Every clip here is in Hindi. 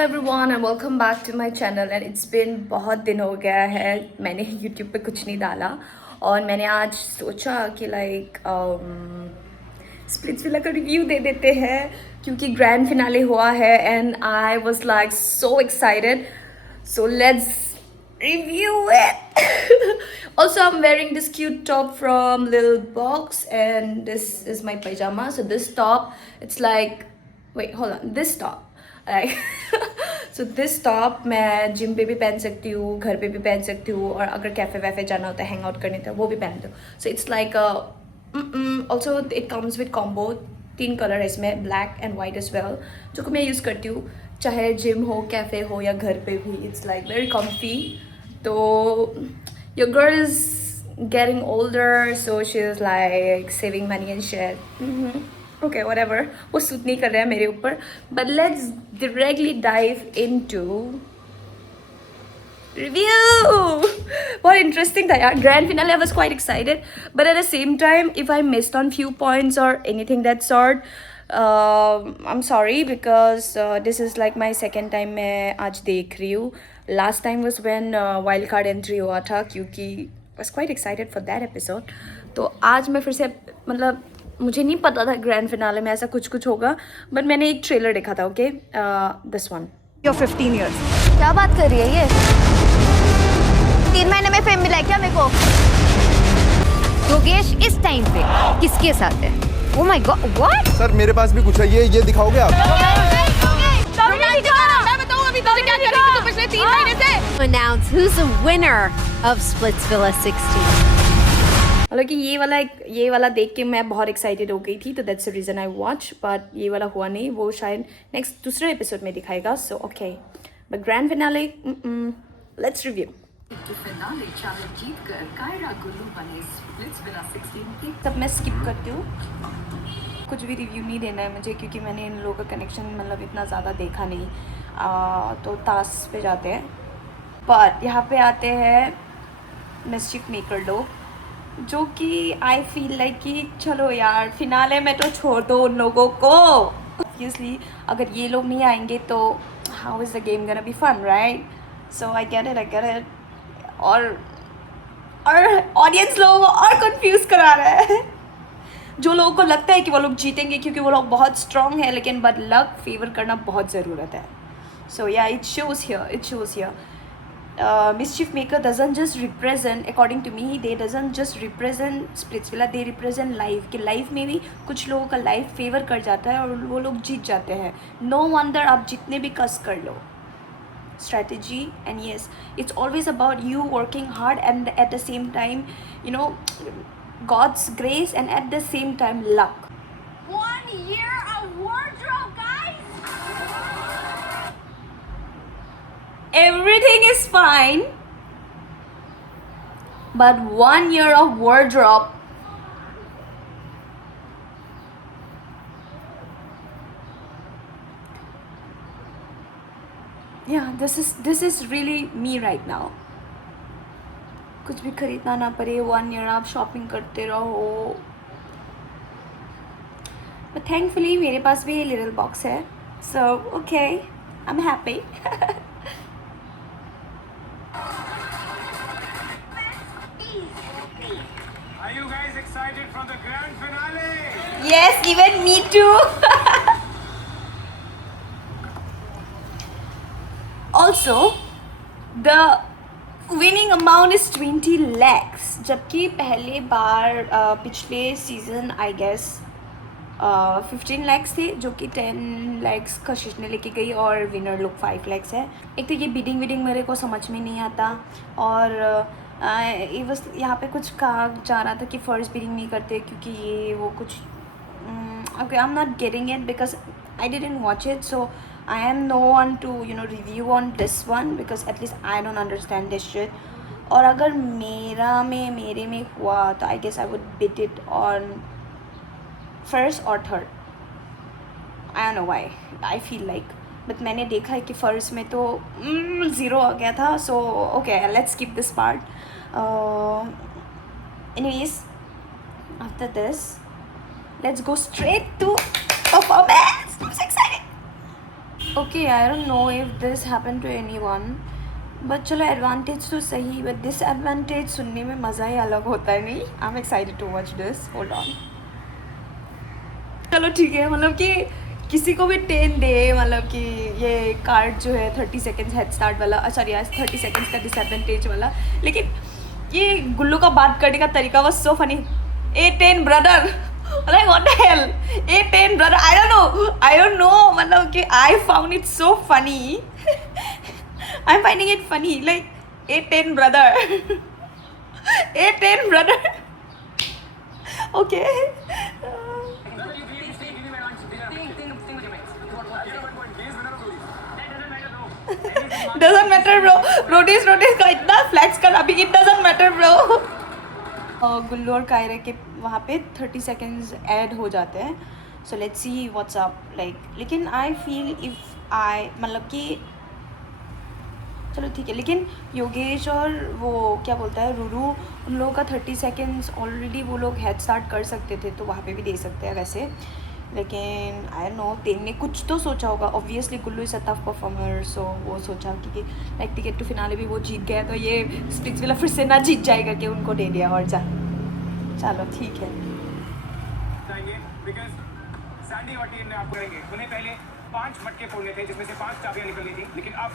Everyone and welcome back to my channel and it's been बहुत दिन हो गया है मैंने यूट्यूब पे कुछ नहीं डाला और मैंने आज सोचा कि स्प्लिट्सविला का रिव्यू दे देते हैं क्योंकि ग्रैंड फिनाले हुआ है and I was like so excited so let's review it. Also, I'm wearing this cute top from Lil Box and this is my pajama. So this top, it's like, wait, hold on, this top. Like, so this top मैं जिम पे भी पहन सकती हूँ, घर पे भी पहन सकती हूँ और अगर कैफे वैफे जाना होता है, हैंग आउट करने तो वो भी पहनती हूँ. So it's like a, also it comes with combo. 3 colour है इसमें, black and white as well, जो कि मैं यूज़ करती हूँ चाहे जिम हो, कैफे हो या घर पे भी. It's like very comfy. तो your girl is getting older so she's like saving money and shit. Okay, whatever, वो सूट नहीं कर रहा है मेरे ऊपर. But let's directly dive into review. बहुत interesting था यार. Grand finale, I was quite excited, but at the same time, if I missed on few points or anything that sort, I'm sorry because this is like my second time मैं आज देख रही हूँ. Last time was when wild card entry हुआ था क्योंकि I was quite excited for that episode. तो आज मैं फिर से मतलब मुझे नहीं पता था ग्रैंड फिनाले में ऐसा कुछ होगा, बट मैंने एक ट्रेलर देखा था. Okay, this one. You're 15 years. क्या बात कर रही है ये? 3 महीने में फेम मिला है क्या मेरे को? योगेश इस टाइम पे किसके साथ है? Oh my God, what? Sir मेरे पास भी कुछ है, ये दिखाओगे आप? Announce who's the winner of Splitsvilla 16. हालांकि ये वाला देख के मैं बहुत एक्साइटेड हो गई थी, तो that's the reason I watch. But ये वाला हुआ नहीं, वो शायद नेक्स्ट दूसरे एपिसोड में दिखाएगा. So okay, but grand finale let's review. तब मैं स्किप करती हूँ, कुछ भी रिव्यू नहीं देना है मुझे क्योंकि मैंने इन लोगों का कनेक्शन मतलब इतना ज़्यादा देखा नहीं. तो टास्क पे जाते हैं. पर यहाँ पे आते हैं मिस्चिफ मेकर लोग, जो कि आई फील लाइक कि चलो यार फिनाले में तो छोड़ दो उन लोगों को. ऑब्वियसली अगर ये लोग नहीं आएंगे तो how is the game gonna be fun, right? So I get it. और ऑडियंस लोगों को और कंफ्यूज करा रहा है. जो लोगों को लगता है कि वो लोग जीतेंगे क्योंकि वो लोग बहुत स्ट्रॉन्ग है, लेकिन बट लक फेवर करना बहुत ज़रूरत है. सो या it shows here. Mischief Maker doesn't just represent, according to me, they doesn't just represent Splitsvilla, they represent life. कि लाइफ में भी कुछ लोगों का लाइफ फेवर कर जाता है और वो लोग जीत जाते हैं. नो वंडर आप जितने भी कस कर लो. Strategy, and yes, it's always about you working hard and at the same time, you know, God's grace and at the same time luck. 1 year of wardrobe, guys. Everything is fine, but 1 year of wardrobe. Yeah, this is really me right now. कुछ भी खरीदना ना पड़े, 1 year आप शॉपिंग करते रहो. But thankfully मेरे पास भी लिटिल बॉक्स है, so okay, I'm happy. Are you guys excited for the grand finale? Yes, even me too. Also, the winning amount is 20 lakhs, जबकि पहले बार पिछले सीजन आई गेस 15 lakhs थे, जो कि 10 lakhs कशिश ने लेके गई और विनर लोग 5 lakhs है. एक तो ये बिडिंग मेरे को समझ में नहीं आता, और ये बस यहाँ पे कुछ कहा जा रहा था कि फर्स्ट बिडिंग नहीं करते क्योंकि ये वो कुछ. Okay, I am not getting it because I didn't watch it, so I am no one to review on this one because at least I don't understand this shit. और अगर मेरे में हुआ तो I guess I would bid it on first or third. I don't know why I feel like, but मैंने देखा है कि फर्स्ट में तो 0 आ गया था. So okay, let's skip this part. Anyways, after this, let's go straight to performance. I'm so excited. Okay, I don't know if this happened to anyone, but चलो एडवांटेज तो सही, बट डिसएडवांटेज सुनने में मज़ा ही अलग होता है नहीं. I am excited to watch this. Hold on. चलो ठीक है, मतलब कि किसी को भी 10 दे, मतलब कि ये कार्ड जो है 30 सेकेंड्स हेड स्टार्ट वाला, सॉरी यार 30 सेकेंड्स का डिसएडवांटेज वाला, लेकिन ये गुल्लू का बात करने का तरीका was so funny. A10 brother, like what the hell? A10 brother, I don't know, मतलब कि I found it so funny. I'm finding it funny, like A10 brother. A10 brother. Okay. Doesn't matter bro. Rotis का इतना फ्लैक्स कर अभी. It doesn't matter bro. गुल्लू और कायरा के वहाँ पे 30 सेकेंड्स ऐड हो जाते हैं. So let's see what's up like. लेकिन आई फील इफ़ आई, मतलब कि चलो ठीक है, लेकिन योगेश और वो क्या बोलता है रूरू, उन लोगों का 30 सेकेंड्स ऑलरेडी वो लोग हेड स्टार्ट कर सकते थे, तो वहाँ पे भी दे सकते हैं वैसे. लेकिन आई नो तेने कुछ तो सोचा होगा. Obviously Gullu is a tough performer, so वो सोचा कि लाइक टिकट टू फिनाले भी वो जीत गया, तो ये स्पिट्स वाला फिर से ना जीत जाएगा कि उनको दे दिया. और जा चलो ठीक है. बिकॉज सैंडी और टीम ने आप करेंगे. उन्हें पहले 5 मटके तोड़ने थे, जिसमें से 5 चाबियां निकलनी थी, लेकिन अब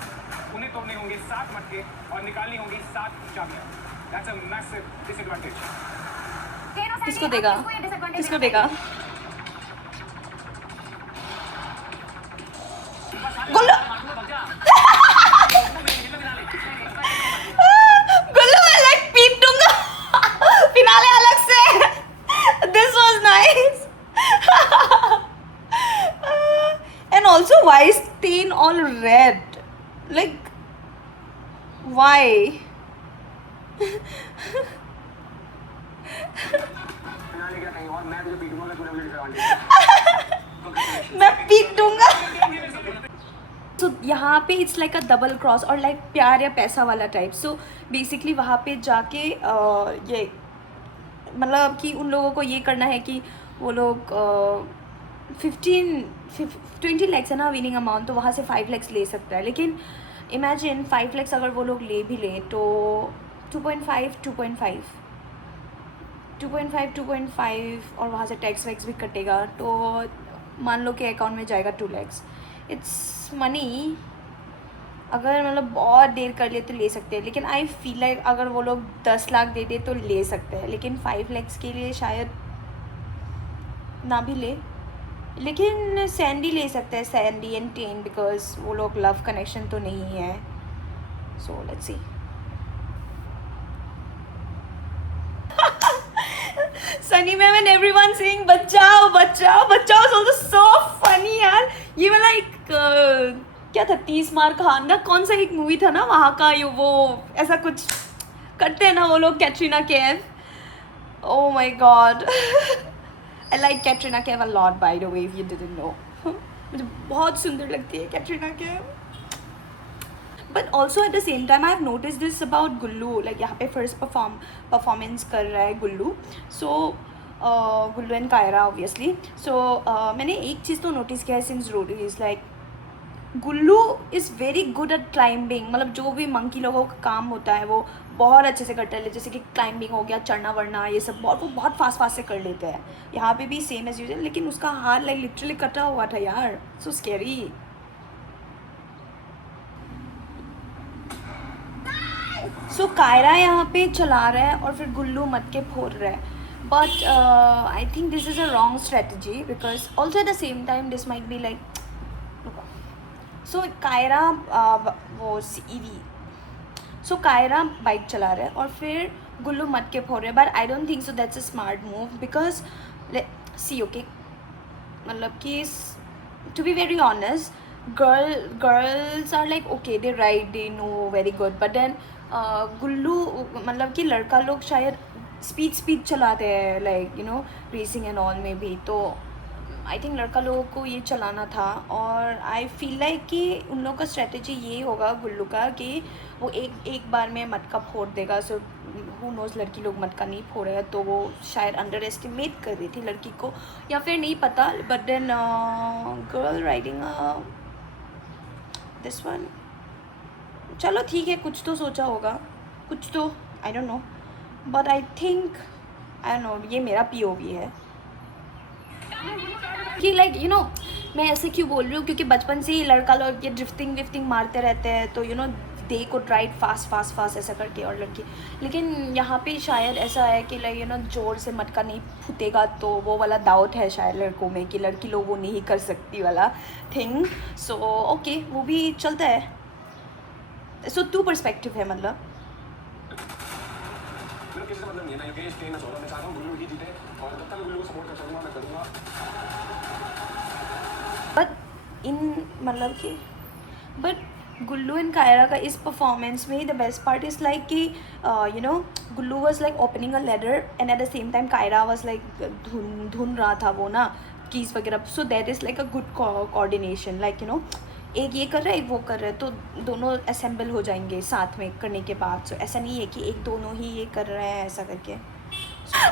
उन्हें तोड़ने होंगे 7 मटके और निकालनी होंगी 7 चाबियां. That's a massive disadvantage. किसको देगा, किसको देगा? गुल्लू गुल्लू अलग पीट दूंगा. फिनाले अलग से. This was nice. And also, why is Teen all red? Like, why? मैं पीट दूंगा. तो यहाँ पे it's like a double cross और लाइक प्यार या पैसा वाला टाइप. सो बेसिकली वहाँ पे जाके ये मतलब कि उन लोगों को ये करना है कि वो लोग 20 लैक्स है ना विनिंग अमाउंट, तो वहाँ से 5 लैक्स ले सकता है. लेकिन इमेजिन 5 लैक्स अगर वो लोग ले भी ले तो 2.5 और वहाँ से टैक्स वैक्स भी कटेगा, तो मान लो कि अकाउंट में जाएगा 2 लैक्स. It's money. अगर मतलब बहुत देर कर लिए तो ले सकते हैं, लेकिन आई फील लाइक अगर वो लोग 10 लाख दे दे तो ले सकते हैं, लेकिन 5 लैक्स के लिए शायद ना भी ले. लेकिन सैंडी ले सकते हैं, सैंडी एंड टेन, बिकॉज वो लोग लव कनेक्शन तो नहीं है. So let's see. Sunny ma'am and everyone saying बचाओ बचाओ बचाओ. इट्स आल्सो सो फनी यार. ये वाला एक क्या था, 30 मार खान का कौन सा एक मूवी था ना, वहाँ का ये वो ऐसा कुछ करते हैं ना वो लोग. कैटरीना कैफ. ओह my God. I like Katrina Kaif a lot, by the way, if you didn't know. मुझे बहुत सुंदर लगती है Katrina Kaif. But also at the same time, I have noticed this about Gullu. Like यहाँ पे first performance कर रहा है Gullu. So Gullu and Kaira obviously. So मैंने एक चीज़ तो notice किया है since Roadies, like Gullu is very good at climbing. मतलब जो भी मंकी लोगों का काम होता है वो बहुत अच्छे से करते हैं. जैसे कि क्लाइंबिंग हो गया, चढ़ना वढ़ना, ये सब वो बहुत फास्ट से कर लेते हैं. यहाँ पे भी सेम एज यूजुअल, लेकिन उसका हाथ लाइक लिटरली कटा हुआ था यार. सो स्कैरी. सो कायरा यहाँ पे चला रहा है और फिर गुल्लू मत के फोड़ रहा है. But I think this is a wrong strategy, because also at the same time this might be like. So Kaira वो ईवी. सो कायरा बाइक चला रहा है और फिर गुल्लू मत के फोड़ रहे हैं. But I don't think so that's a smart move, because see okay, मतलब कि to be very honest, girls are like okay, they ride, they know very good, but then Gullu मतलब कि लड़का लोग शायद स्पीड चलाते हैं, like you know racing and all में भी. तो आई थिंक लड़का लोगों को ये चलाना था. और आई फील लाइक कि उन लोगों का स्ट्रेटजी ये होगा गुल्लू का कि वो एक बार में मटका फोड़ देगा. सो हु नोज़ लड़की लोग मटका नहीं फोड़ रहे हैं, तो वो शायद अंडर एस्टिमेट कर रही थी लड़की को, या फिर नहीं पता. But then girl riding this one, चलो ठीक है, कुछ तो सोचा होगा, कुछ तो, I don't know, but I think, I don't know, ये मेरा POV है कि लाइक यू नो, मैं ऐसे क्यों बोल रही हूँ, क्योंकि बचपन से ही लड़का लोग ये ड्रिफ्टिंग विफ्टिंग मारते रहते हैं, तो यू नो दे को राइड फास्ट फास्ट फास्ट ऐसा करके, और लड़की, लेकिन यहाँ पे शायद ऐसा है कि लाइक यू नो जोर से मटका नहीं फूटेगा, तो वो वाला डाउट है शायद लड़कों में कि लड़की लोग वो नहीं कर सकती वाला थिंग। सो ओके, वो भी चलता है। सो 2 पर्सपेक्टिव है, मतलब मेरा किसी से मतलब नहीं है, मैं योगेश के मैं सौरभ, मैं चाहता हूँ गुल्लू ही जीते और जब तक मैं गुल्लू को सपोर्ट कर सकूँगा मैं करूँगा। बट इन मतलब कि बट गुल्लू एंड कायरा का इस परफॉर्मेंस में the best part is like कि you know Gullu was like opening a ladder and at the same time Kaira was like धुन रहा था वो ना कीज वगैरह, so that is like a good coordination, like you know एक ये कर रहा है एक वो कर रहा है, तो दोनों असेंबल हो जाएंगे साथ में करने के बाद। सो ऐसा नहीं है कि एक दोनों ही ये कर रहे हैं ऐसा करके।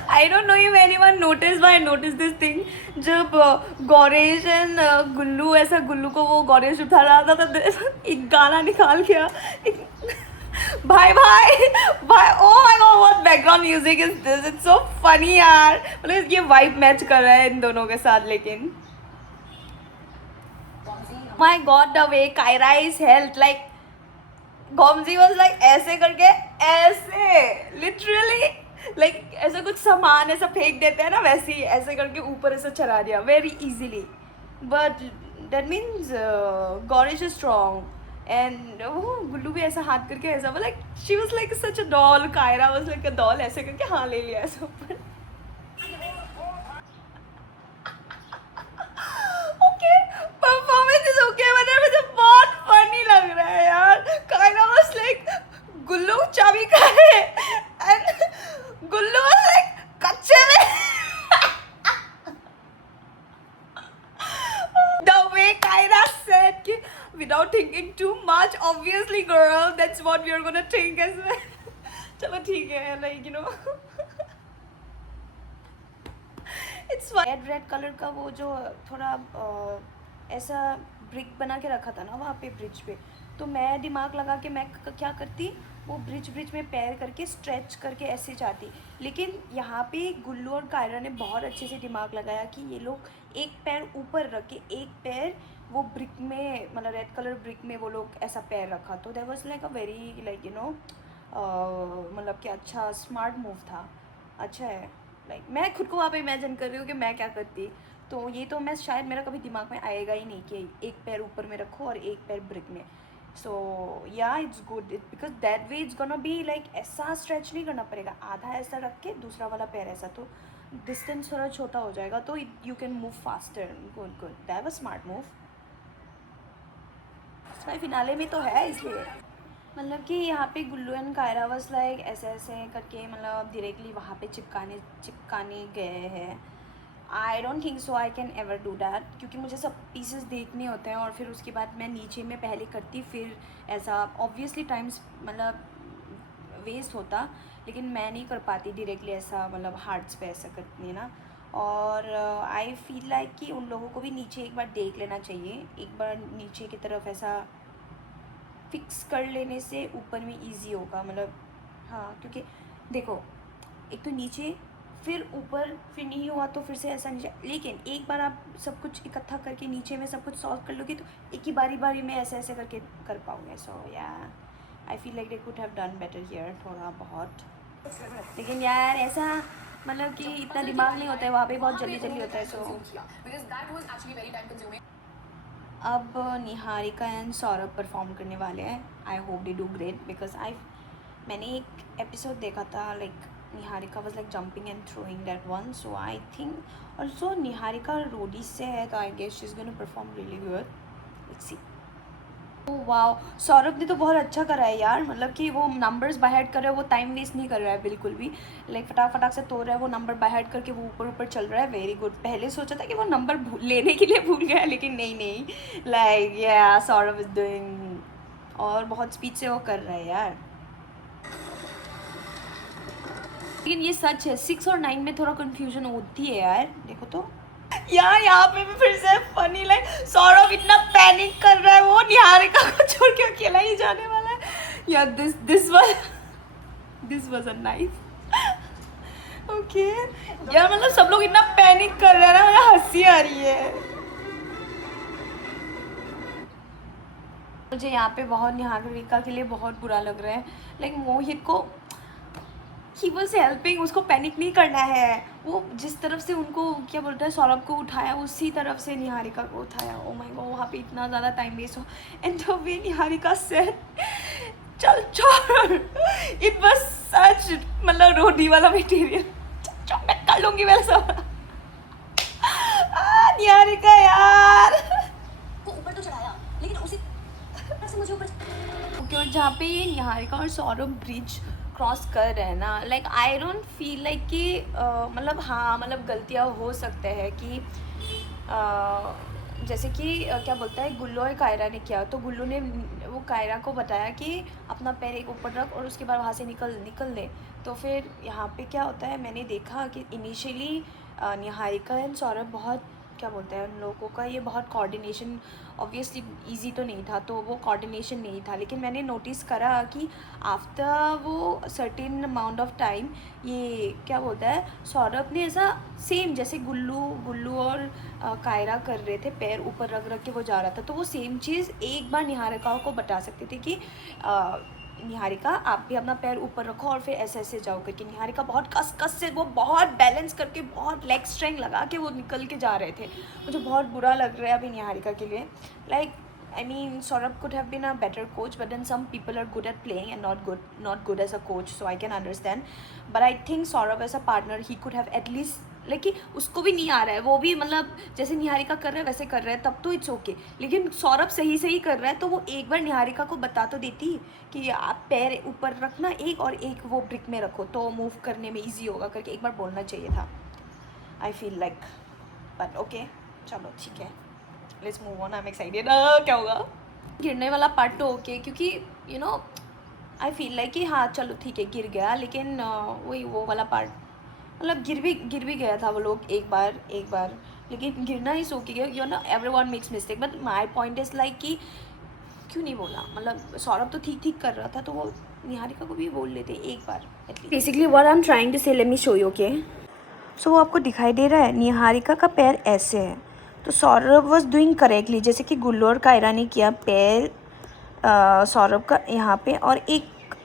आई don't know if anyone notice, but I notice this thing, जब गौरेश एंड गुल्लू ऐसा गुल्लू को वो गौरेश उठा रहा था तो एक गाना निकाल गया, भाई भाई भाई, oh my God what background music is this, it's so funny यार, मतलब ये वाइब मैच कर रहा है इन दोनों के साथ। लेकिन my god the way Kaira is health, like गॉमजी वाज लाइक ऐसे करके, ऐसे लिटरली लाइक ऐसा कुछ सामान ऐसा फेंक देते हैं ना, वैसे ही ऐसे करके ऊपर ऐसे चला दिया very easily, but that means Gauresh is strong and वो गुल्लू भी ऐसा हाथ करके ऐसा, like she was like such a doll, Kaira was like a doll, ऐसे करके हाँ ले लिया ऐसे ऊपर। Okay performance is okay, but मुझे बहुत फनी लग रहा है यार। कायरा वाज लाइक गुल्लू चाबी का है एंड गुल्लू वाज लाइक कच्चे में। The way Kaira said कि without thinking too much, obviously girl, that's what we are gonna think as well. चलो ठीक है, like you know it's fine. Red colour का वो जो थोड़ा ऐसा ब्रिक बना के रखा था ना वहाँ पे ब्रिज पे, तो मैं दिमाग लगा के मैं क्या करती, वो ब्रिज में पैर करके स्ट्रेच करके ऐसे जाती, लेकिन यहाँ पे गुल्लू और कायरा ने बहुत अच्छे से दिमाग लगाया कि ये लोग एक पैर ऊपर रख के एक पैर वो ब्रिक में, मतलब रेड कलर ब्रिक में वो लोग ऐसा पैर रखा, तो that was like a very like you no मतलब कि अच्छा स्मार्ट मूव था, अच्छा है। लाइक मैं खुद को वहाँ पे इमेजिन कर रही हूँ कि मैं क्या करती, तो ये तो मैं शायद मेरा कभी दिमाग में आएगा ही नहीं कि एक पैर ऊपर में रखो और एक पैर ब्रिक में। सो या it's good because that way it's gonna be like ऐसा स्ट्रेच नहीं करना पड़ेगा, आधा ऐसा रख के दूसरा वाला पैर ऐसा, तो डिस्टेंस थोड़ा छोटा हो जाएगा, तो you can move faster. Good good, that was smart move. इसमें फिनाले में तो है, इसलिए मतलब कि यहाँ पे गुल्लू एंड कायरा वाज लाइक ऐसे ऐसे करके मतलब डायरेक्टली वहाँ पे चिपकाने गए हैं। आई don't think so I can ever do that, क्योंकि मुझे सब पीसेस देखने होते हैं और फिर उसके बाद मैं नीचे में पहले करती, फिर ऐसा ऑब्वियसली टाइम्स मतलब वेस्ट होता, लेकिन मैं नहीं कर पाती डायरेक्टली ऐसा, मतलब हार्ट्स पे ऐसा करती है ना। और आई फील लाइक कि उन लोगों को भी नीचे एक बार देख लेना चाहिए, एक बार नीचे की तरफ ऐसा फिक्स कर लेने से ऊपर में इजी होगा, मतलब हाँ, क्योंकि देखो एक तो नीचे फिर ऊपर, फिर नहीं हुआ तो फिर से ऐसा नीचे, लेकिन एक बार आप सब कुछ इकट्ठा करके नीचे में सब कुछ सॉल्व कर लोगे तो एक ही बारी में ऐसे ऐसे करके कर पाओगे। सो या आई feel like they could have done better here थोड़ा बहुत, लेकिन यार ऐसा मतलब कि इतना दिमाग नहीं होता है वहाँ पे, बहुत जल्दी होता है। सो अब निहारिका एंड सौरभ परफॉर्म करने वाले हैं। I hope they do great because मैंने एक एपिसोड देखा था, like Niharika was like jumping and throwing that one, so I think also Niharika Roadies से है, तो I guess she is gonna perform really good, let's see. Oh wow, Saurabh ने तो बहुत अच्छा करा है यार, मतलब कि वो नंबर्स बाय हार्ट कर रहा है, वो टाइम वेस्ट नहीं कर रहा है बिल्कुल भी, लाइक फटाक से तोड़ रहा है, वो नंबर बाय हार्ट करके वो ऊपर चल रहा है, वेरी गुड। पहले सोचा था कि वो नंबर लेने के लिए भूल गया, लेकिन नहीं, लाइक या सौरभ इज डूइंग, और बहुत स्पीड से वो कर रहा है यार। लेकिन ये सच है 6 और 9 में थोड़ा कन्फ्यूजन होती है यार, देखो तो यार यहाँ पे भी फिर से फनी लाइक सौरभ इतना पैनिक कर रहा है, वो निहारिका को छोड़ के अकेला ही जाने वाला है। यार this was a nice okay यार, मतलब सब लोग इतना पैनिक कर रहे हैं ना, मुझे हंसी आ रही है। मुझे यहाँ पे बहुत निहारिका के लिए बहुत बुरा लग रहा है। लाइक मोहित को ही वॉज हेल्पिंग, उसको पैनिक नहीं करना है। वो जिस तरफ से उनको क्या बोलते हैं सौरभ को उठाया, उसी तरफ से निहारिका को उठाया। ओ माय गॉड, वहाँ पे इतना ज़्यादा टाइम वेस्ट हो। And the way Niharika said चल छोड़, इट वाज सच मतलब रोडी वाला मटेरियल। चल मैं कर लूँगी वैसे सब। निहारिका यार को ऊपर तो चढ़ाया, लेकिन उसी से मुझे ऊपर ओके। और जहाँ पे ये निहारिका और सौरभ ब्रिज क्रॉस कर रहे हैं ना, like I don't feel like कि मतलब हाँ मतलब गलतियाँ हो सकते हैं कि जैसे कि क्या बोलता है गुल्लू और कायरा ने किया, तो गुल्लू ने वो कायरा को बताया कि अपना पैर एक ऊपर रख और उसके बाद वहाँ से निकल दे। तो फिर यहाँ पे क्या होता है, मैंने देखा कि इनिशियली निहारिका एंड सौरभ बहुत क्या बोलते हैं उन लोगों का ये बहुत कोऑर्डिनेशन ऑब्वियसली इजी तो नहीं था, तो वो कोऑर्डिनेशन नहीं था। लेकिन मैंने नोटिस करा कि आफ्टर वो सर्टेन अमाउंट ऑफ टाइम ये क्या बोलता है सौरभ ने ऐसा सेम जैसे गुल्लू और कायरा कर रहे थे, पैर ऊपर रख के वो जा रहा था, तो वो सेम चीज़ एक बार निहारिका को बता सकते थे कि निहारिका आप भी अपना पैर ऊपर रखो और फिर ऐसे जाओ करके। निहारिका बहुत कस से वो बहुत बैलेंस करके बहुत लेग स्ट्रेंथ लगा के वो निकल के जा रहे थे। मुझे बहुत बुरा लग रहा है अभी निहारिका के लिए। Like I mean, Saurabh could have been a better coach, but then some people are good at playing and not good as a coach, so I can understand. But I think Saurabh as a partner, he could have at least like कि उसको भी नहीं आ रहा है, वो भी मतलब जैसे निहारिका कर रहा है वैसे कर रहा है, तब तो इट्स ओके। लेकिन सौरभ सही कर रहा है, तो वो एक बार निहारिका को बता तो देती कि आप पैर ऊपर रखना एक और एक वो ब्रिक में रखो तो मूव करने में ईजी होगा करके एक बार बोलना चाहिए था। आई फील लाइक बट ओके चलो ठीक है, let's move on. I am excited क्या होगा। गिरने वाला पार्ट तो ओके, क्योंकि you know I feel like कि हाँ चलो ठीक है गिर गया, लेकिन वही वो वाला पार्ट मतलब गिर भी गया था वो लोग एक बार, लेकिन गिरना ही सो के गया। You know everyone makes mistake, but my point is like कि क्यों नहीं बोला, मतलब सौरभ तो ठीक कर रहा था, तो वो निहारिका को भी बोल लेते एक बार at least. Basically what I am trying to say, let me show you okay. So वो आपको दिखाई दे रहा है निहारिका का पैर ऐसे है, तो सौरभ वॉज डूइंग करेक्टली जैसे कि गुल्लू और कायरा ने किया। पैर सौरभ का यहाँ पे और एक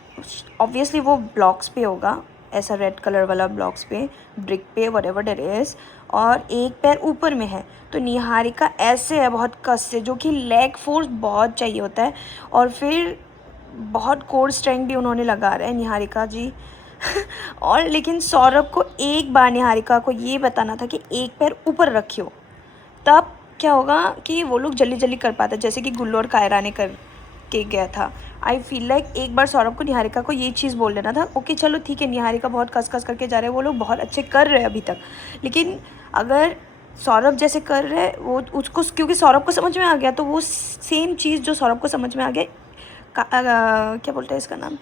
ऑब्वियसली वो ब्लॉक्स पे होगा, ऐसा रेड कलर वाला ब्लॉक्स पे, ब्रिक पे, व्हाटएवर दैट इज़, और एक पैर ऊपर में है। तो निहारिका ऐसे है बहुत कस से, जो कि लेग फोर्स बहुत चाहिए होता है, और फिर बहुत कोर स्ट्रेंथ भी उन्होंने लगा रहा है निहारिका जी और लेकिन सौरभ को एक बार निहारिका को ये बताना था कि एक पैर ऊपर रखियो, तब क्या होगा कि वो लोग जल्दी कर पाते, जैसे कि गुल्लू और कायरा ने कर के गया था। आई फील लाइक एक बार सौरभ को निहारिका को ये चीज़ बोल देना था। ओके चलो ठीक है, निहारिका बहुत कस करके जा रहे हैं, वो लोग बहुत अच्छे कर रहे हैं अभी तक, लेकिन अगर सौरभ जैसे कर रहे हैं वो उसको, क्योंकि सौरभ को समझ में आ गया, तो वो सेम चीज़ जो सौरभ को समझ में आ गया क्या बोलते हैं इसका नाम,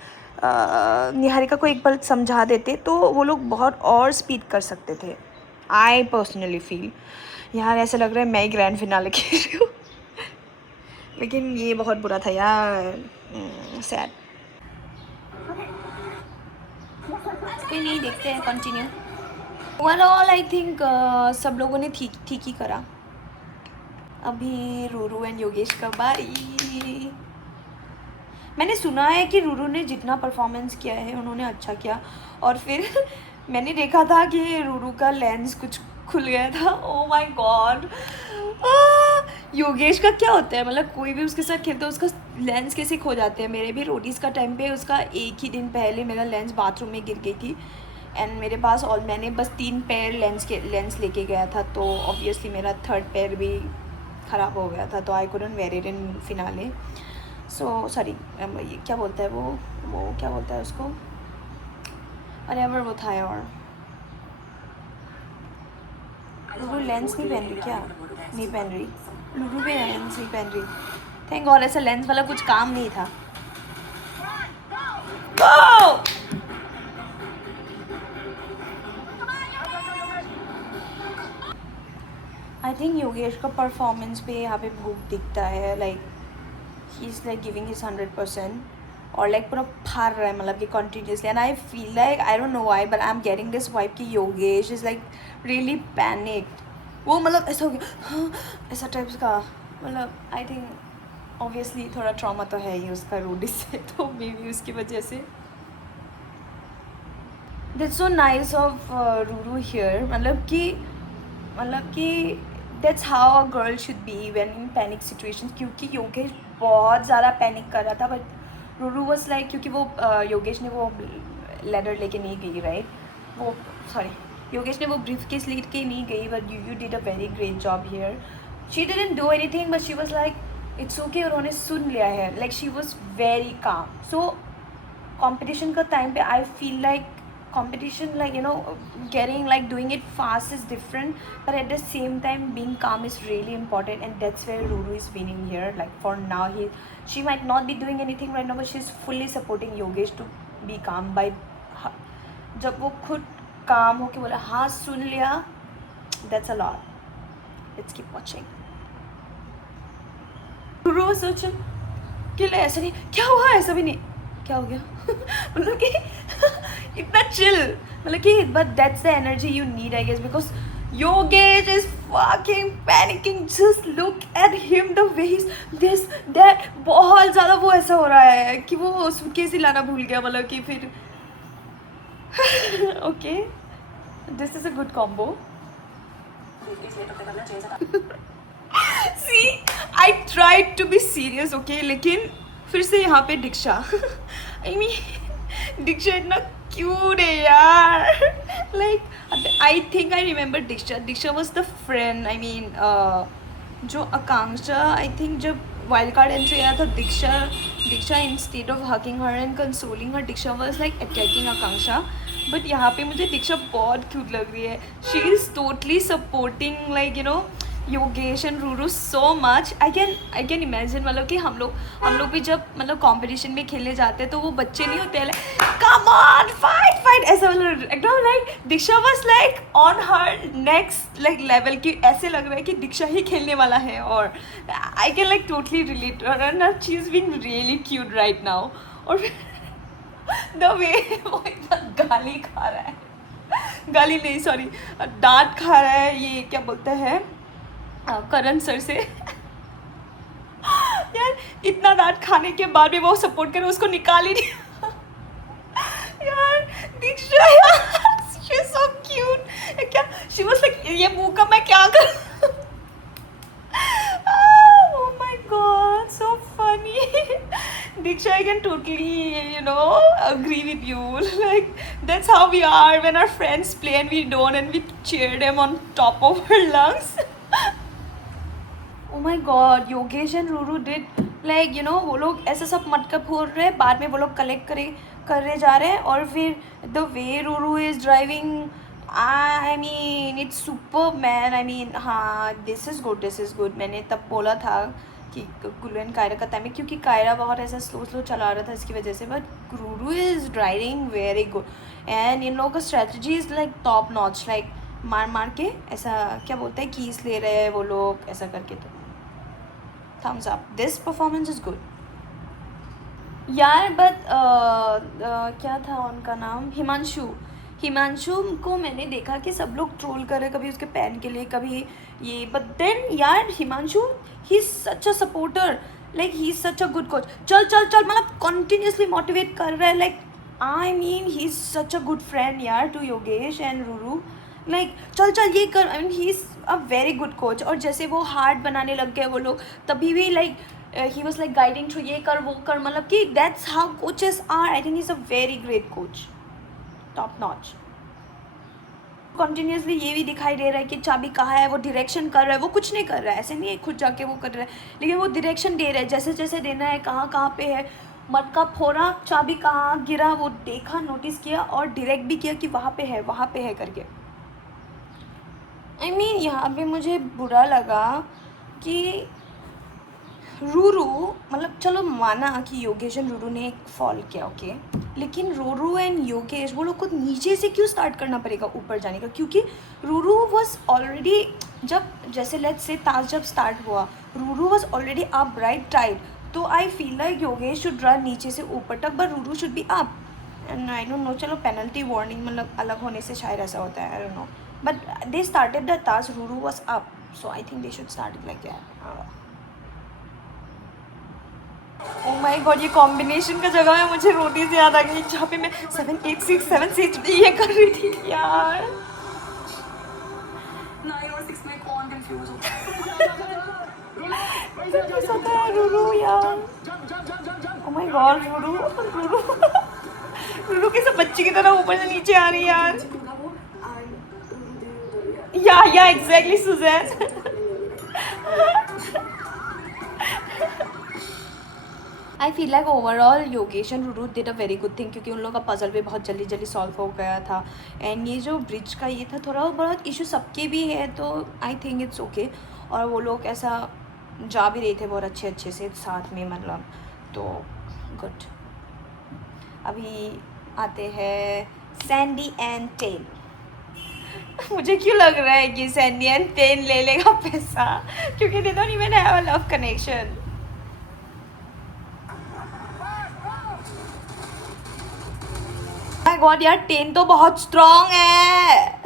निहारिका को एक बार समझा देते तो वो लोग बहुत और स्पीड कर सकते थे। आई पर्सनली फील यार ऐसा लग रहा है मैं ही ग्रैंड फिनाले खेल रही हूँ लेकिन ये बहुत बुरा था यार, सैड। कोई नहीं, देखते हैं कंटिन्यू। ओवरऑल आई थिंक सब लोगों ने ठीक ही करा। अभी रूरू एंड योगेश का बारी। मैंने सुना है कि रूरू ने जितना परफॉर्मेंस किया है उन्होंने अच्छा किया, और फिर मैंने देखा था कि रूरू का लेंस कुछ खुल गया था। ओ माय गॉड, योगेश का क्या होता है, मतलब कोई भी उसके साथ खेलता है उसका लेंस कैसे खो जाते हैं। मेरे भी रोडीज़ का टाइम पे उसका एक ही दिन पहले मेरा लेंस बाथरूम में गिर गई थी, एंड मेरे पास और मैंने बस 3 पेयर लेंस लेके गया था, तो ऑब्वियसली मेरा 3rd पेयर भी ख़राब हो गया था, तो I couldn't wear it in finale. So sorry, क्या बोलता है वो क्या बोलता है उसको, अरे एवर वो था यार। लूरू लेंस नहीं पहन रही क्या? नहीं पहन रही, लूरू भी लेंस नहीं पहन रही। थैंक गॉड, ऐसा लेंस वाला कुछ काम नहीं था। Go! थिंक योगेश का परफॉर्मेंस पे यहाँ पे भूख दिखता है, like he is like giving his 100% और लाइक पूरा फाड़ रहा है मतलब कि continuously, and I feel like I don't know why but I am getting this vibe कि Yogesh is like really panicked. वो मतलब ऐसा हो गया हाँ ऐसा टाइप्स का, मतलब आई थिंक ऑब्वियसली थोड़ा ट्रॉमा तो है ही उसका रूडी से, तो मे बी उसकी वजह से। That's so nice of Ruru here, मतलब कि that's how a girl should be when in panic situation, क्योंकि योगेश बहुत ज़्यादा पैनिक कर रहा था बट रूरू वाज लाइक, क्योंकि वो योगेश ने वो लेटर लेके नहीं गई राइट, वो सॉरी योगेश ने वो ब्रीफ केस लेट के नहीं गई, but you did a very great job here. She didn't do anything but she was like it's okay, उन्होंने सुन लिया है, like she was very calm. So competition का टाइम पे आई feel like competition, like you know, getting like doing it fast is different, but at the same time being calm is really important, and that's where Ruru is winning here. Like for now she might not be doing anything right now but she's fully supporting Yogesh to be calm by जब वो खुद काम होके बोला हाँ सुन लिया, that's a lot. Let's keep watching. Ruru सोच कि ले ऐसा नहीं, क्या हुआ, ऐसा भी नहीं, क्या हो गया मतलब कि इतना चिल, मतलब कि but that's the energy you need I guess, because Yogesh is fucking panicking. Just look at him, the way he's this that, बहुत ज़्यादा वो ऐसा हो रहा है कि वो सूटकेस ही लाना भूल गया, मतलब कि फिर okay this is a good combo. See I tried to be serious okay, लेकिन फिर से यहाँ पे दीक्षा I mean दीक्षा इतना क्यूट है यार, like I think I remember Diksha was the friend, I mean जो आकांक्षा आई थिंक जब वाइल्ड कार्ड एंट्री आया था Diksha instead of hugging her and consoling her, Diksha was like attacking Akanksha, but यहाँ पे मुझे दीक्षा बहुत क्यूट लग रही है, she is totally supporting like you know Yogesh and Ruru so much. I can imagine, मतलब कि हम लोग भी जब मतलब कंपटीशन में खेलने जाते हैं तो वो बच्चे नहीं होते लाइक कम ऑन फाइट ऐसा, मतलब एकदम like Diksha was like on her next like level की, ऐसे लग रहा है कि दीक्षा ही खेलने वाला है, और I can like totally relate and she is being really cute right now. और द वे वो इतना गाली खा रहा है, गाली नहीं सॉरी डांट खा रहा है, ये क्या बोलते हैं करण सर से यार, इतना डांट खाने के बाद भी वो सपोर्ट करे, उसको निकाल ही नहीं यार दीक्षा यार, शी इज सो क्यूट, क्या शी वाज लाइक ये मुंह का मैं क्या करूं oh my god so funny Diksha, I can totally you know agree with you, like that's how we are when our friends play and we don't, and we cheer them on top of our lungs oh my god Yogesh and Ruru did like you know वो लोग ऐसा सब मटका फोड़ रहे हैं, बाद में वो लोग कलेक्ट करे जा रहे हैं, और फिर the way Ruru is driving I mean it's Superman, I mean हाँ this is good मैंने तब बोला था कि गुल्लू एंड कायरा का टाइम है, क्योंकि कायरा बहुत ऐसा स्लो चला रहा था इसकी वजह से, but Ruru is driving very good, and in लोगों का strategy is like top notch, like मार के ऐसा क्या बोलते हैं कीस ले रहे हैं वो लोग ऐसा करके, तो thumbs up, this performance is good यार। बट क्या था उनका नाम, हिमांशु को मैंने देखा कि सब लोग ट्रोल कर रहे, कभी उसके पैन के लिए कभी ये, बट देन यार Himanshu he is such a supporter, like he is such a good coach, चल मतलब कंटिन्यूसली मोटिवेट कर रहा है, like I mean he is such a good friend यार to Yogesh and Ruru, like चल ये कर, I mean he is a very good coach. और जैसे वो हार्ड बनाने लग गए वो लोग, तभी भी like he was like guiding through ये कर वो कर, मतलब कि that's how coaches are, I think he is a very great coach, top notch. Continuously ये भी दिखाई दे रहा है कि चाबी कहाँ है, वो डायरेक्शन कर रहा है, वो कुछ नहीं कर रहा है, ऐसे नहीं है खुद जाके वो कर रहा है, लेकिन वो डायरेक्शन दे रहा है, जैसे जैसे देना है, कहाँ पे है, मटका फोड़ा, चाबी कहाँ गिरा वो देखा, नोटिस किया, और डायरेक्ट भी किया कि वहाँ पे है करके। आई मीन यहाँ पे मुझे बुरा लगा कि रूरू, मतलब चलो माना कि योगेश एंड रूरू ने एक फॉल किया ओके, लेकिन रूरू एंड योगेश वो लोग को नीचे से क्यों स्टार्ट करना पड़ेगा ऊपर जाने का, क्योंकि रूरू वॉज ऑलरेडी जब जैसे लेट्स से टास्क जब स्टार्ट हुआ, Ruru was already up right tight, तो I feel like Yogesh should run नीचे से ऊपर तक, but Ruru should be up. And I don't know, चलो पेनल्टी वार्निंग मतलब अलग होने से शायद ऐसा होता है, I don't know, but they started the task, Ruru was up, so I think they should start it like that. Oh my god, ये कॉम्बिनेशन का जगह में मुझे रोटी से याद आ गई, जहाँ पे मैं 7 8 6 7 6 ये कर रही थी यार। 9 और 6 में कौन कंफ्यूज होता है? कैसा था रूरू यार, ओह माय गॉड, रूरू रूरू रूरू कैसे बच्ची की तरह ऊपर से नीचे आ रही है यार। Yeah exactly Suzanne. I feel like overall Yogesh and Ruru did a very good thing, क्योंकि उन लोगों का पजल भी बहुत जल्दी जल्दी सॉल्व हो गया था। एंड ये जो ब्रिज का ये था, थोड़ा बहुत इशू सबके भी है, तो आई थिंक इट्स ओके। और वो लोग ऐसा जा भी रहे थे बहुत अच्छे से साथ में, मतलब तो गुड। अभी आते हैं सैंडी एंड टेन। मुझे क्यों लग रहा है कि सैंडी एंड टेन ले लेगा पैसा, क्योंकि they don't even have a love connection. My God यार, टेन तो बहुत स्ट्रॉन्ग है।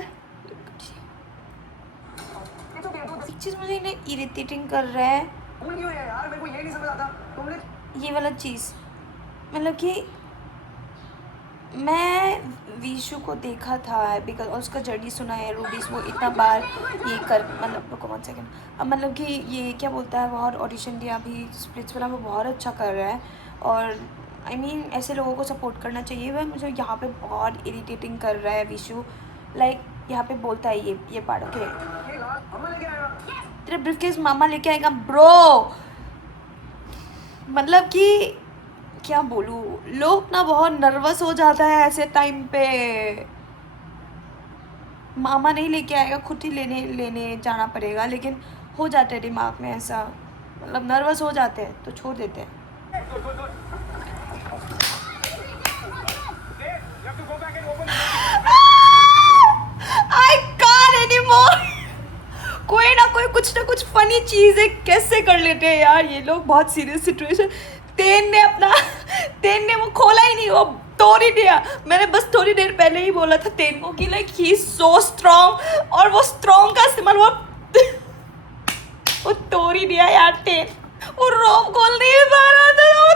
एक चीज मुझे इन्हें इरिटेटिंग कर रहा है, भूल क्यों है यार, मेरे को ये नहीं समझ आता तुमने। ये वाला चीज़, मतलब कि मैं विशु को देखा था बिकॉज उसका जर्नी सुना है, रूडीज वो इतना बार ये कर, मतलब रुको 1 सेकेंड, अब मतलब कि ये क्या बोलता है, बहुत ऑडिशन दिया, अभी स्प्लिट्स वाला वो बहुत अच्छा कर रहा है, और आई मीन ऐसे लोगों को सपोर्ट करना चाहिए। वह मुझे यहाँ पे बहुत इरिटेटिंग कर रहा है विशु, लाइक यहाँ पे बोलता है ये पार्ट, ओके तेरे ब्रीफकेस मामा लेके आएगा ब्रो, मतलब कि क्या बोलूँ, लोग ना बहुत नर्वस हो जाता है ऐसे टाइम पे। मामा नहीं लेके आएगा, खुद ही लेने जाना पड़ेगा, लेकिन हो जाता है दिमाग में ऐसा, मतलब नर्वस हो जाते हैं तो छोड़ देते हैं। I can't anymore. कोई ना कुछ फनी चीज़ है कैसे कर लेते हैं यार ये लोग, बहुत सीरियस सिचुएशन। तेन ने वो खोला ही नहीं, वो तोड़ ही दिया। मैंने बस थोड़ी देर पहले ही बोला था तेन को कि like he is so strong, और वो स्ट्रॉन्ग का इस्तेमाल वो तोड़ ही दिया यार तेन। वो रोप खोल नहीं पा रहा था, वो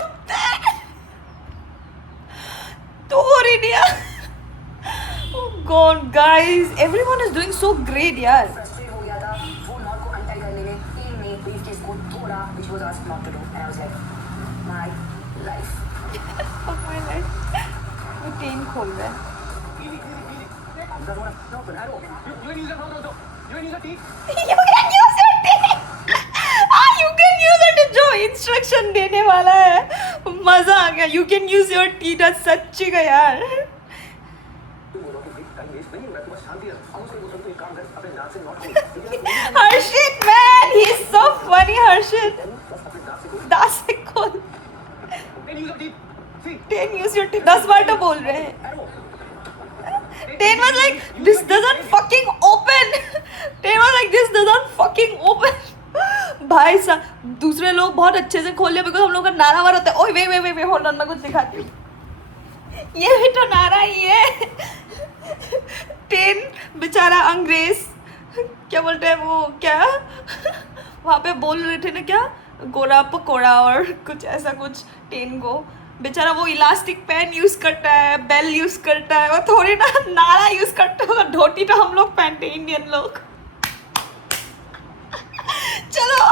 तोड़ ही दिया। Oh God, guys, everyone is doing so great, यार। फ्रस्ट्रेट हो गया था वो नॉट को अनटाई करने में, टीम ने ब्रीफकेस को तोड़ा, which was asked not to do, and I was like my life. Fuck my life। वो टेन खोल रहा है। You can use it जो इंस्ट्रक्शन देने वाला है, मजा आ गया। You can use your tea, सच्ची का यार। Harshit man, he's so funny, Harshit। दास से खोल, 10 use your tea, 10 बार तो बोल रहे हैं। 10 was like, this doesn't fucking open। 10 was like, this doesn't fucking open। भाई साहब, दूसरे लोग बहुत अच्छे से खोल लिया, बिकॉज हम लोग का नारा वार होता है। ओए वे होल्ड ऑन, मैं कुछ दिखाती हूँ। ये भी तो नारा ही है। 10 बेचारा अंग्रेज, क्या बोलते हैं वो, क्या वहाँ पे बोल रहे थे ना, क्या गोरा पकोड़ा और कुछ ऐसा कुछ। 10 को बेचारा वो इलास्टिक पैन यूज़ करता है, बेल यूज़ करता है, वो थोड़ी ना नारा यूज़ करता है। धोती तो हम लोग पहनते हैं इंडियन लोग। चलो,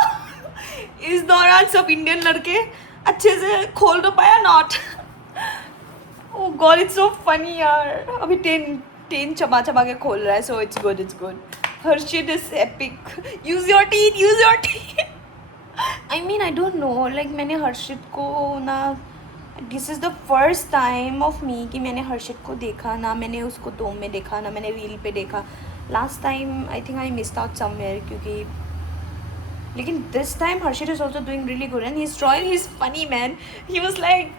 इस दौरान सब इंडियन लड़के अच्छे से खोल तो पाया not. Oh God, it's so funny यार। अभी 10 चबा के खोल रहा है, so it's good. Harshit is epic. Use your teeth. I mean I don't no, like मैंने हर्षित को ना, this is the first time of me कि मैंने हर्षित को देखा ना, मैंने उसको डोम में देखा ना, मैंने रील पे देखा। Last time I think I missed out somewhere, क्योंकि लेकिन this time Harshit is also doing really good and he is drawing, he is funny man. He was like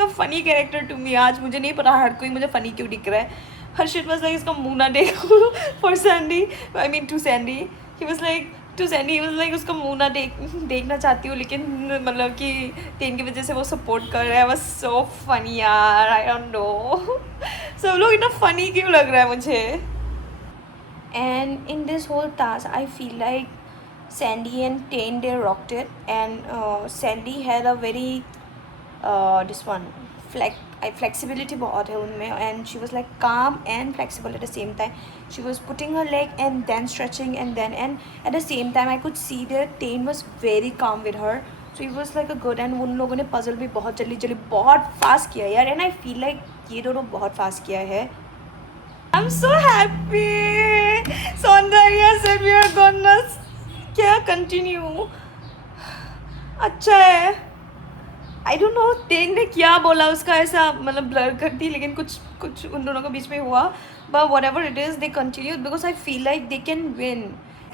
a funny character to me. आज मुझे नहीं पता हर कोई मुझे फ़नी क्यों दिख रहा है। Harshit was like इसका मुंह ना देखो for Sandy, I mean to Sandy. He was like to Sandy, he was like उसका मुंह ना देखना चाहती हूँ, लेकिन मतलब कि तेन की वजह से वो सपोर्ट कर रहा है. Was so funny यार, I don't know. सब लोग इतना funny क्यों लग रहा है मुझे? And in this whole task, I feel like Sandy and Tane, they rocked it. And Sandy had a very this one flexibility बहुत है उनमें, and she was like calm and flexible at the same time. She was putting her leg and then stretching, and at the same time I could see that Tane was very calm with her, so it was like a good. And उन लोगों ने puzzle भी बहुत जल्दी बहुत fast किया यार, and I feel like ये दोनों बहुत fast किया है. I'm so happy. Saundarya said we are gonna क्या continue. अच्छा है. I don't know तेन ने क्या बोला, उसका ऐसा मतलब ब्लर कर दी, लेकिन कुछ उन दोनों के बीच में हुआ. But whatever it is, they continued because I feel like they can win.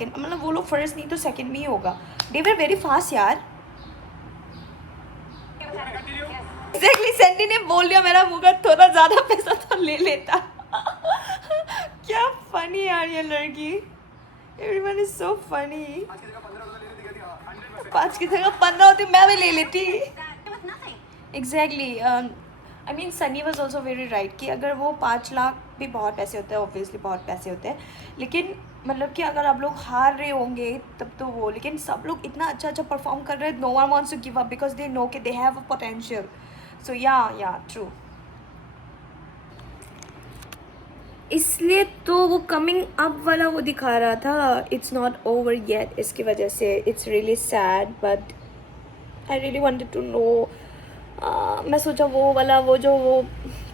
मतलब वो लोग first नहीं तो second में ही होगा. They were very fast यार. Exactly, Sandy ने बोल दिया मेरा मुँह का थोड़ा ज़्यादा पैसा तो ले लेता. क्या funny यार ये लड़की. Everyone is so funny. 5 की जगह 15 होती मैं भी ले लेती. Exactly. I mean Sunny was also very right कि अगर वो 5 लाख भी बहुत पैसे होते हैं, obviously बहुत पैसे होते हैं, लेकिन मतलब कि अगर आप लोग हार रहे होंगे तब तो वो, लेकिन सब लोग इतना अच्छा परफॉर्म कर रहे हैं. No one wants to give up because they know कि they have a potential. So yeah, true. इसलिए तो वो कमिंग अप वाला वो दिखा रहा था. It's not over yet. इसकी वजह से it's really sad, but I really wanted to know. मैं सोचा वो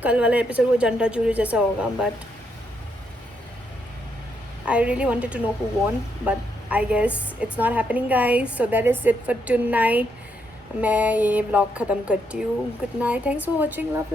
कल वाला एपिसोड वो जनता जूरी जैसा होगा, but I really wanted to know who won, but I guess it's not happening guys. So that is it for tonight. मैं ये vlog ख़त्म करती हूँ. Good night. Thanks for watching. Love.